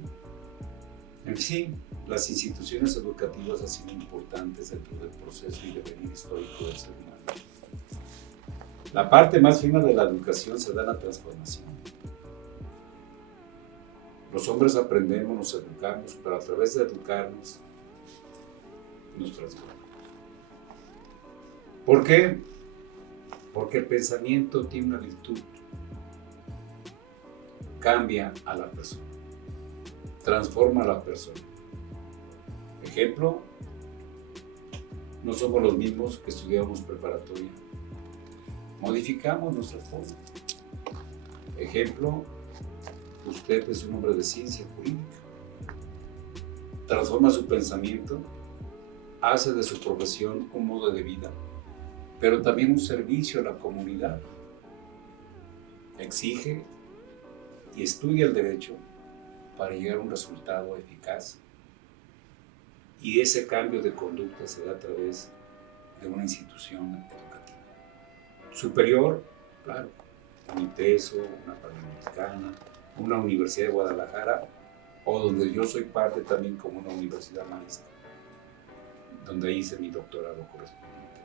En fin, las instituciones educativas han sido importantes dentro del proceso y devenir histórico del ser humano. La parte más fina de la educación se da en la transformación. Los hombres aprendemos, nos educamos, pero a través de educarnos nos transformamos. ¿Por qué? Porque el pensamiento tiene una virtud. Cambia a la persona, transforma a la persona. Ejemplo, no somos los mismos que estudiamos preparatoria. Modificamos nuestra forma. Ejemplo, usted es un hombre de ciencia jurídica. Transforma su pensamiento, hace de su profesión un modo de vida, pero también un servicio a la comunidad. Exige y estudia el derecho para llegar a un resultado eficaz. Y ese cambio de conducta se da a través de una institución educativa. Superior, claro, un ITESO, una Panamericana, una Universidad de Guadalajara, o donde yo soy parte también como una universidad maestra, donde hice mi doctorado correspondiente.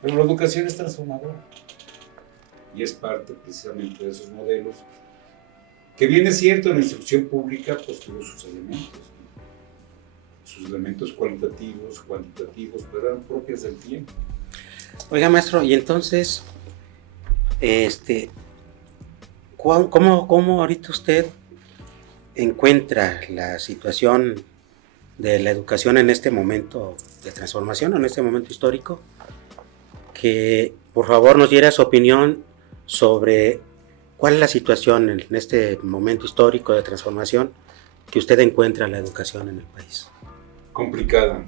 Pero la educación es transformadora y es parte precisamente de esos modelos que, bien es cierto, la instrucción pública pues tuvo sus elementos cualitativos, cuantitativos, pero eran propias del tiempo. Oiga, maestro, y entonces, ¿cómo ahorita usted encuentra la situación de la educación en este momento de transformación, en este momento histórico? Que por favor nos diera su opinión sobre cuál es la situación en este momento histórico de transformación que usted encuentra la educación en el país. Complicada,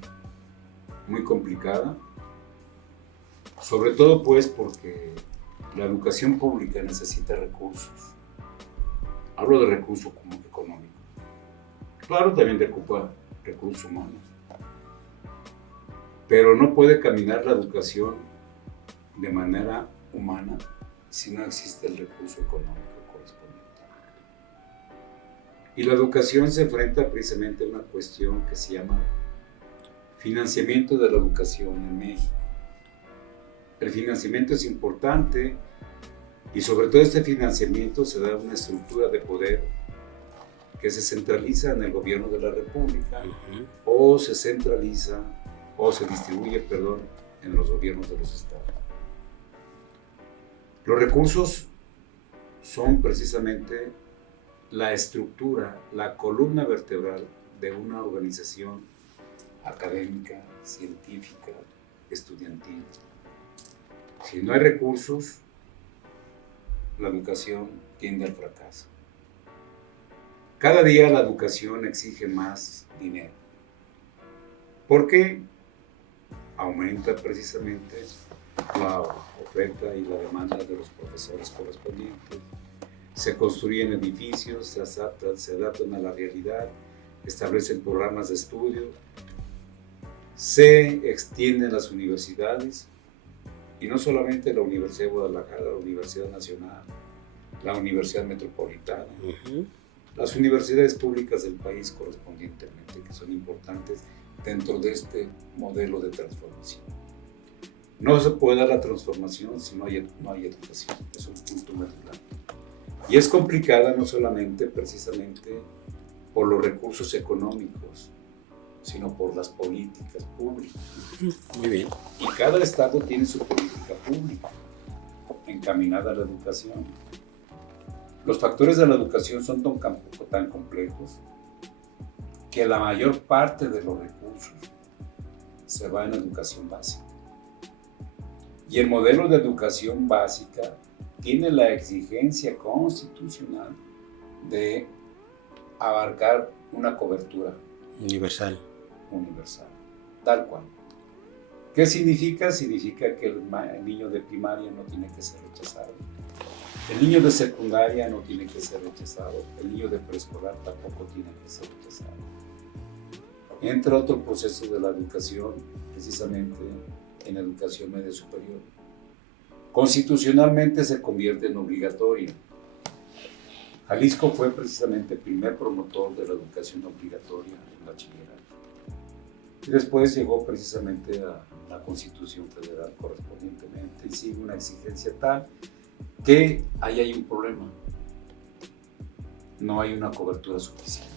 muy complicada, sobre todo pues porque la educación pública necesita recursos. Hablo de recursos como económicos. Claro, también ocupa recursos humanos. Pero no puede caminar la educación de manera humana si no existe el recurso económico correspondiente. Y la educación se enfrenta precisamente a una cuestión que se llama financiamiento de la educación en México. El financiamiento es importante y sobre todo este financiamiento se da una estructura de poder que se centraliza en el gobierno de la República o se centraliza o se distribuye, en los gobiernos de los estados. Los recursos son precisamente la estructura, la columna vertebral de una organización académica, científica, estudiantil. Si no hay recursos, la educación tiende al fracaso. Cada día la educación exige más dinero. ¿Por qué? Aumenta precisamente la oferta y la demanda de los profesores correspondientes. Se construyen edificios, se adaptan a la realidad, establecen programas de estudio, se extienden las universidades, y no solamente la Universidad de Guadalajara, la Universidad Nacional, la Universidad Metropolitana, las universidades públicas del país correspondientemente, que son importantes dentro de este modelo de transformación. No se puede dar la transformación si no hay educación, es un punto medular. Y es complicada no solamente precisamente por los recursos económicos, sino por las políticas públicas. Muy bien. Y cada estado tiene su política pública encaminada a la educación. Los factores de la educación son tan complejos que la mayor parte de los recursos se va en educación básica. Y el modelo de educación básica tiene la exigencia constitucional de abarcar una cobertura universal, tal cual. ¿Qué significa? Significa que el niño de primaria no tiene que ser rechazado, el niño de secundaria no tiene que ser rechazado, el niño de preescolar tampoco tiene que ser rechazado. Entra otro proceso de la educación, precisamente en educación media superior. Constitucionalmente se convierte en obligatoria. Jalisco fue precisamente el primer promotor de la educación obligatoria en bachillerato. Y después llegó precisamente a la Constitución Federal correspondientemente y sigue una exigencia tal que ahí hay un problema. No hay una cobertura suficiente.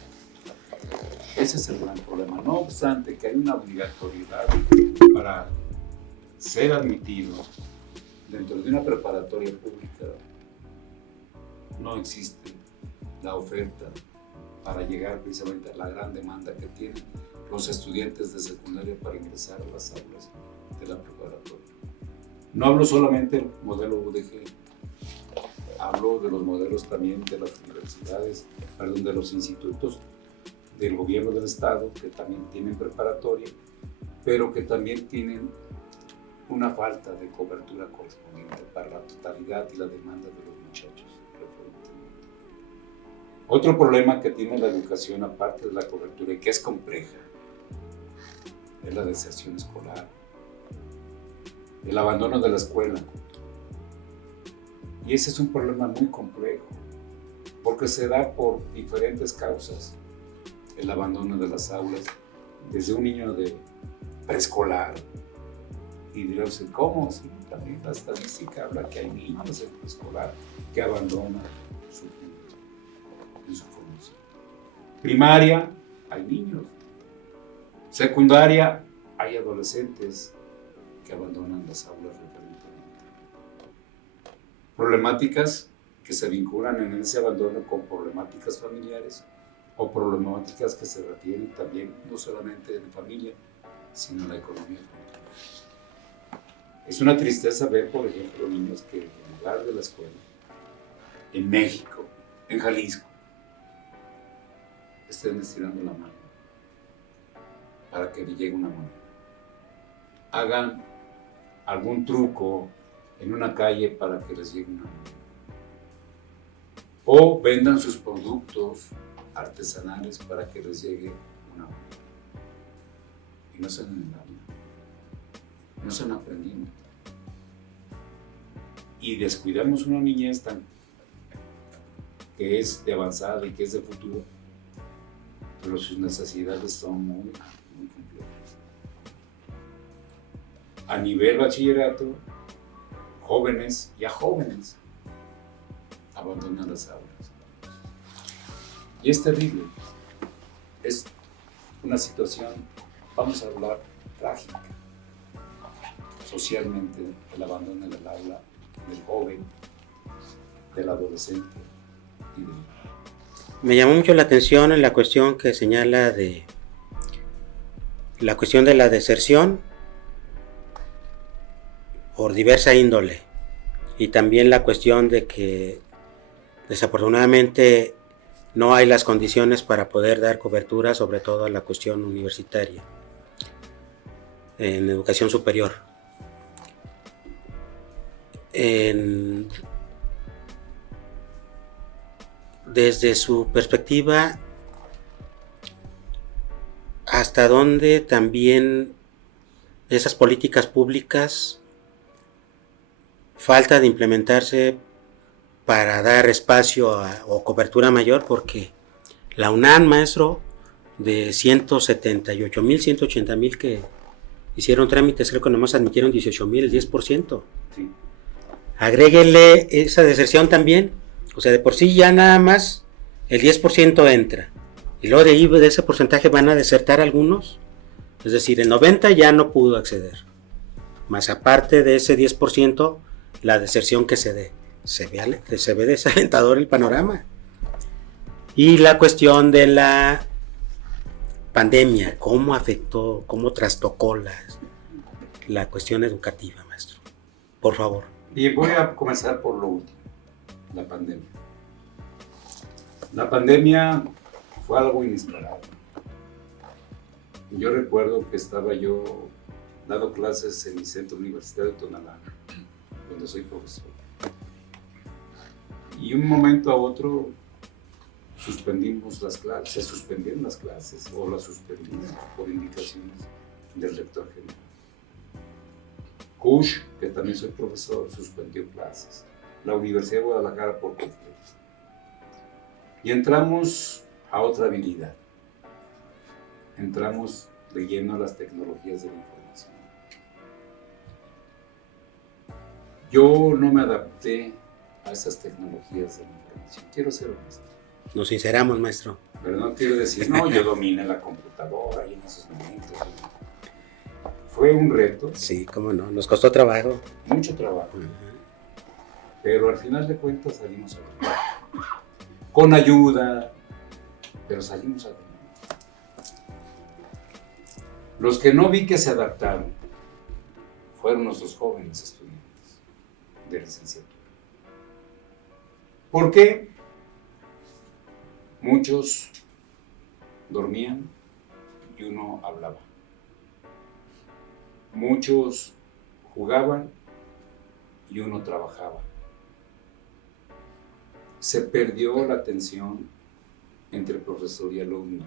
Ese es el gran problema. No obstante que hay una obligatoriedad para ser admitido dentro de una preparatoria pública, no existe la oferta para llegar precisamente a la gran demanda que tienen los estudiantes de secundaria para ingresar a las aulas de la preparatoria. No hablo solamente del modelo UDG, hablo de los modelos también de las universidades, de los institutos del gobierno del estado que también tienen preparatoria, pero que también tienen una falta de cobertura correspondiente para la totalidad y la demanda de los muchachos. Otro problema que tiene la educación, aparte de la cobertura y que es compleja, es la deserción escolar, el abandono de la escuela. Y ese es un problema muy complejo, porque se da por diferentes causas. El abandono de las aulas, desde un niño de preescolar, y dirán, ¿cómo? Sí, también la estadística habla que hay niños en preescolar que abandonan en su formación. Primaria, hay niños. Secundaria, hay adolescentes que abandonan las aulas recurrentemente. Problemáticas que se vinculan en ese abandono con problemáticas familiares o problemáticas que se refieren también no solamente en familia, sino en la economía familiar. Es una tristeza ver, por ejemplo, niños que en lugar de la escuela, en México, en Jalisco, estén estirando la mano para que les llegue una moneda. Hagan algún truco en una calle para que les llegue una moneda. O vendan sus productos artesanales para que les llegue una moneda. Y no se den engaño. no están aprendiendo. Y descuidamos una niñez tan que es de avanzada y que es de futuro, pero sus necesidades son muy, muy complejas. A nivel bachillerato, jóvenes abandonan las aulas. Y es terrible. Es una situación, vamos a hablar, trágica. Socialmente, el abandono del aula, del joven, del adolescente y del... Me llamó mucho la atención en la cuestión que señala de la cuestión de la deserción por diversa índole y también la cuestión de que desafortunadamente no hay las condiciones para poder dar cobertura, sobre todo a la cuestión universitaria en educación superior. Desde su perspectiva, ¿hasta dónde también esas políticas públicas falta de implementarse para dar espacio o cobertura mayor? Porque la UNAM, maestro, de 178,000, 180,000 que hicieron trámites, creo que nomás admitieron 18,000, el 10%. Sí. Agréguele esa deserción también, o sea, de por sí ya nada más el 10% entra, y luego de ahí de ese porcentaje van a desertar algunos, es decir, el 90% ya no pudo acceder, más aparte de ese 10%, la deserción que se dé, se ve desalentador el panorama. Y la cuestión de la pandemia, cómo afectó, cómo trastocó la cuestión educativa, maestro, por favor. Y voy a comenzar por lo último, la pandemia. La pandemia fue algo inesperado. Yo recuerdo que estaba yo dando clases en mi centro universitario de Tonalá, donde soy profesor. Y un momento a otro suspendimos las clases, se suspendieron las clases o las suspendimos por indicaciones del rector general. CUSH, que también soy profesor, suspendió clases. La Universidad de Guadalajara por completo. Y entramos a otra habilidad. Entramos de lleno a las tecnologías de la información. Yo no me adapté a esas tecnologías de la información. Quiero ser honesto. Nos sinceramos, maestro. Pero no quiero decir, no, yo dominé la computadora y en esos momentos. Fue un reto. Sí, cómo no, nos costó trabajo. Mucho trabajo. Pero al final de cuentas salimos adelante. Con ayuda, pero salimos adelante. Los que no vi que se adaptaron fueron nuestros jóvenes estudiantes de licenciatura. ¿Por qué? Muchos dormían y uno hablaba. Muchos jugaban y uno trabajaba. Se perdió la tensión entre profesor y alumno,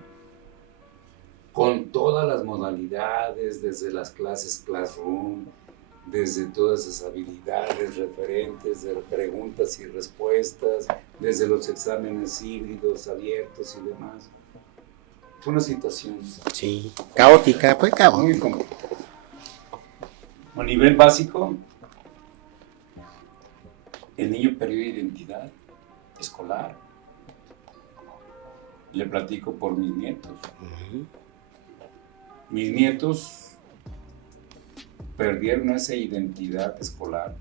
con todas las modalidades, desde las clases Classroom, desde todas esas habilidades referentes de preguntas y respuestas, desde los exámenes híbridos, abiertos y demás. Fue una situación sí, caótica, fue caótica. muy complicada. A nivel básico, el niño perdió identidad escolar. Le platico por mis nietos. Mis nietos perdieron esa identidad escolar,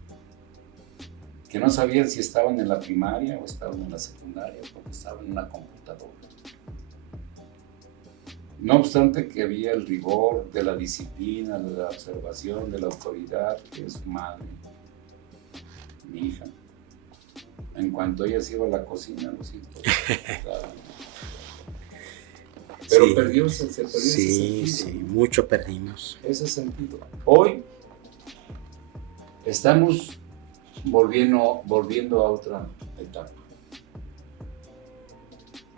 que no sabían si estaban en la primaria o estaban en la secundaria, porque estaban en una computadora. No obstante que había el rigor de la disciplina, de la observación, de la autoridad, que es su madre, mi hija. En cuanto ella se iba a la cocina, los hijos. Pero sí, se perdió ese sentido. Sí, mucho perdimos. Ese sentido. Hoy estamos volviendo a otra etapa,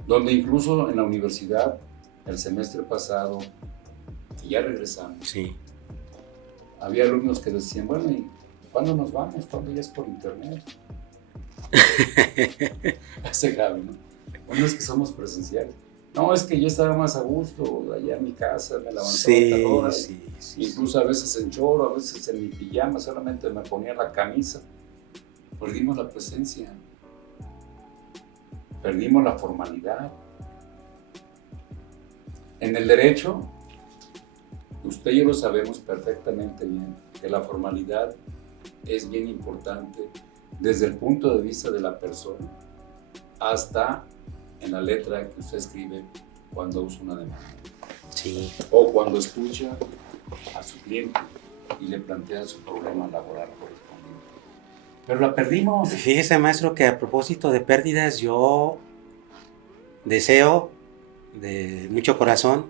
donde incluso en la universidad, el semestre pasado, que ya regresamos, sí, había alumnos que decían, bueno, ¿y cuándo nos vamos? ¿Cuándo ya es por internet? Ese Javi, ¿no? Bueno, es que somos presenciales. No, es que yo estaba más a gusto allá en mi casa, me levantaba a tal hora, incluso a veces en choro, a veces en mi pijama, solamente me ponía la camisa. Perdimos la presencia, perdimos la formalidad. En el derecho, usted y yo lo sabemos perfectamente bien, que la formalidad es bien importante desde el punto de vista de la persona hasta en la letra que usted escribe cuando usa una demanda. Sí. O cuando escucha a su cliente y le plantea su problema laboral correspondiente. Pero la perdimos. Fíjese, maestro, que a propósito de pérdidas, yo deseo de mucho corazón,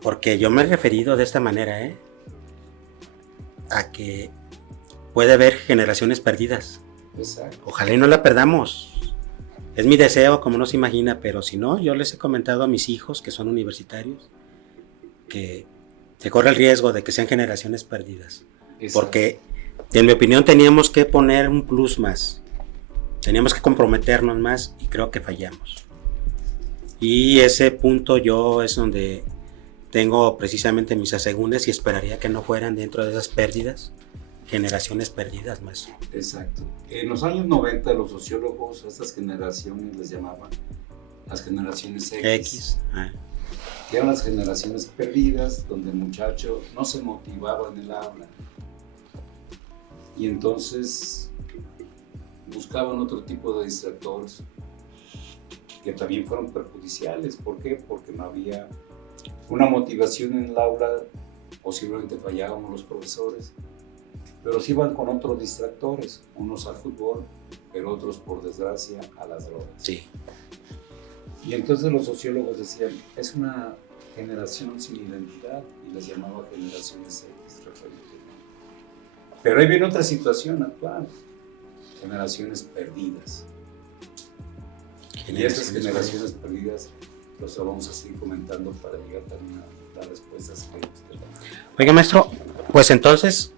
porque yo me he referido de esta manera, a que puede haber generaciones perdidas. Exacto. Ojalá y no la perdamos. Es mi deseo, como no se imagina, pero si no, yo les he comentado a mis hijos, que son universitarios, que se corre el riesgo de que sean generaciones perdidas. Exacto. Porque, en mi opinión, teníamos que poner un plus más. Teníamos que comprometernos más y creo que fallamos. Y ese punto yo es donde tengo precisamente mis asegúnes y esperaría que no fueran dentro de esas pérdidas, generaciones perdidas, maestro. Exacto. En los años 90 los sociólogos a estas generaciones les llamaban las generaciones X. Que eran las generaciones perdidas, donde el muchacho no se motivaba en el habla. Y entonces buscaban otro tipo de distractores que también fueron perjudiciales. ¿Por qué? Porque no había una motivación en el aula, posiblemente fallábamos los profesores, pero sí iban con otros distractores, unos al fútbol, pero otros, por desgracia, a las drogas. Sí. Y entonces los sociólogos decían, es una generación sin identidad, y les llamaba generaciones X, referente. Pero ahí viene otra situación actual, generaciones perdidas. Y esas generaciones perdidas los vamos a seguir comentando para llegar también a las respuestas que usted da. Oiga, maestro, pues entonces,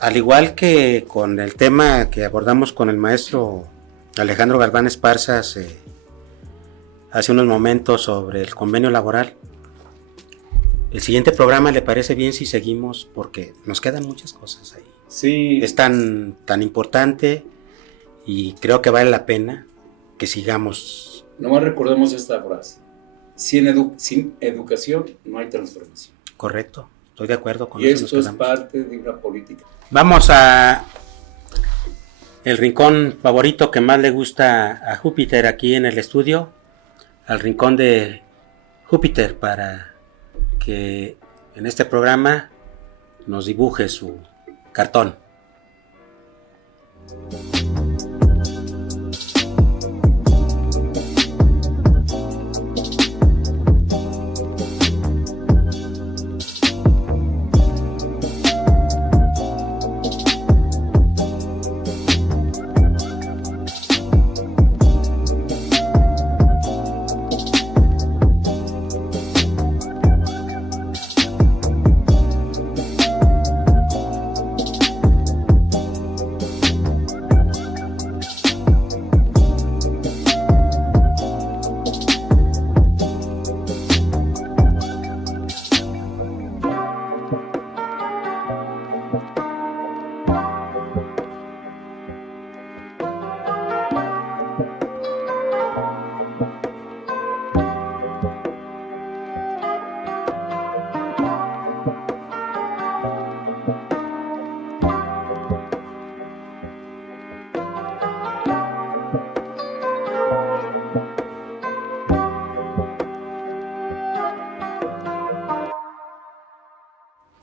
al igual que con el tema que abordamos con el maestro Alejandro Galván Esparza hace unos momentos sobre el convenio laboral, el siguiente programa, ¿le parece bien si seguimos? Porque nos quedan muchas cosas ahí. Sí. Es tan importante y creo que vale la pena que sigamos. Nomás recordemos esta frase: sin educación no hay transformación. Correcto, estoy de acuerdo con eso. Y esto es parte de una política. Vamos a el rincón favorito que más le gusta a Júpiter aquí en el estudio, al rincón de Júpiter, para que en este programa nos dibuje su cartón.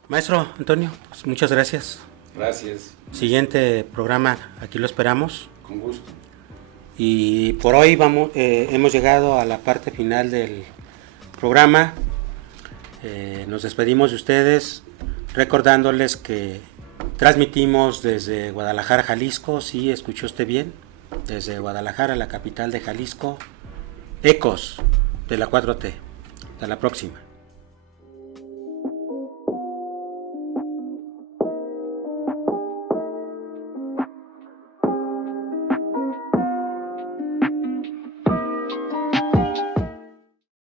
Maestro Antonio, pues muchas gracias. Gracias. Siguiente programa, aquí lo esperamos. Con gusto. Y por hoy hemos llegado a la parte final del programa. Nos despedimos de ustedes recordándoles que transmitimos desde Guadalajara, Jalisco. Sí, escuchó usted bien. Desde Guadalajara, la capital de Jalisco. Ecos de la 4T. Hasta la próxima.